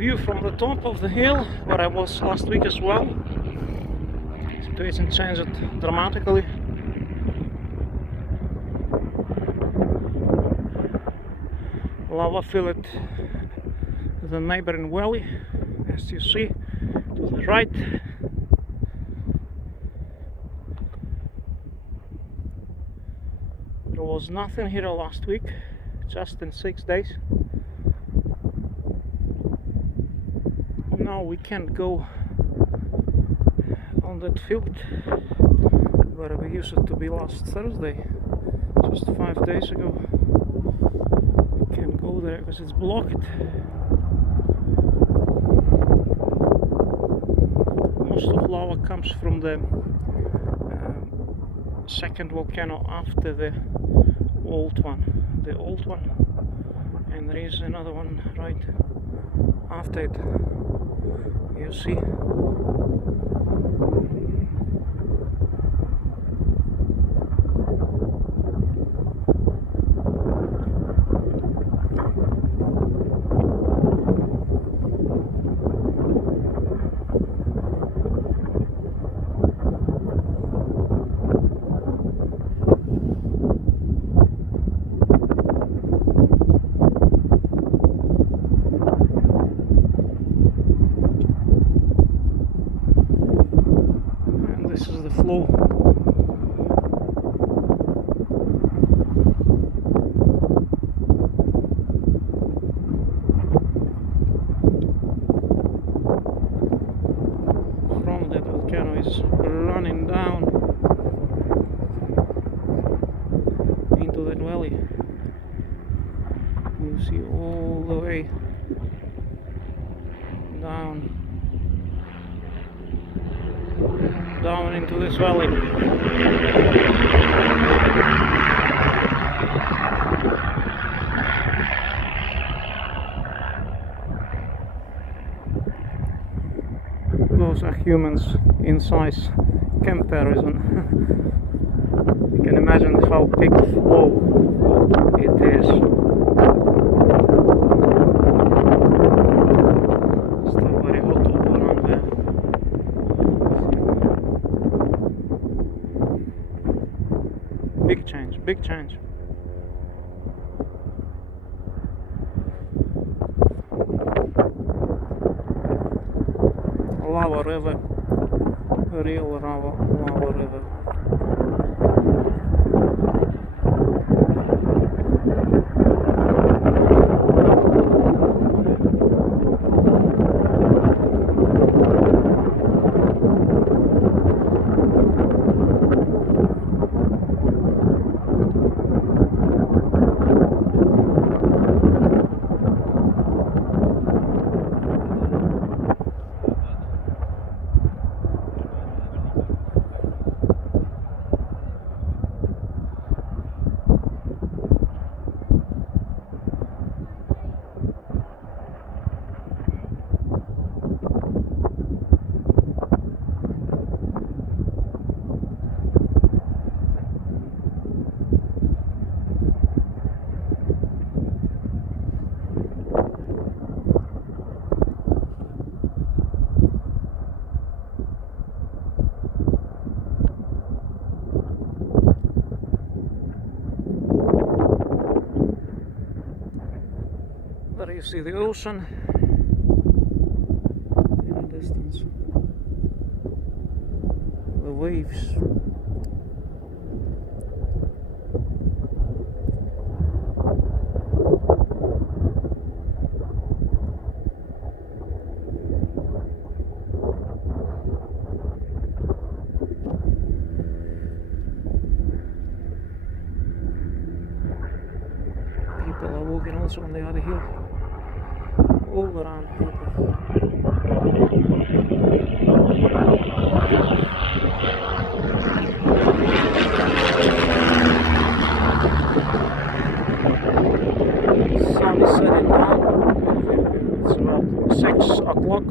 view from the top of the hill where I was last week as well. The situation changed dramatically. Lava filled the neighboring valley, as you see to the right. There was nothing here last week, just in 6 days. Now we can't go on that field where we used to be last Thursday, just 5 days ago. We can't go there because it's blocked. Most of lava comes from the second volcano after the old one, and there is another one right after it. You see. This is the flow. From that volcano is running down into that valley. You see all the way down into this valley. Those are humans in size comparison. You can imagine how big flow it is. Still very hot all around there. Big change, big change. Lava river, real lava river. There you see the ocean in the distance, the waves. People are walking also on the other hill. All around people. Sun is setting down. It's about 6 o'clock.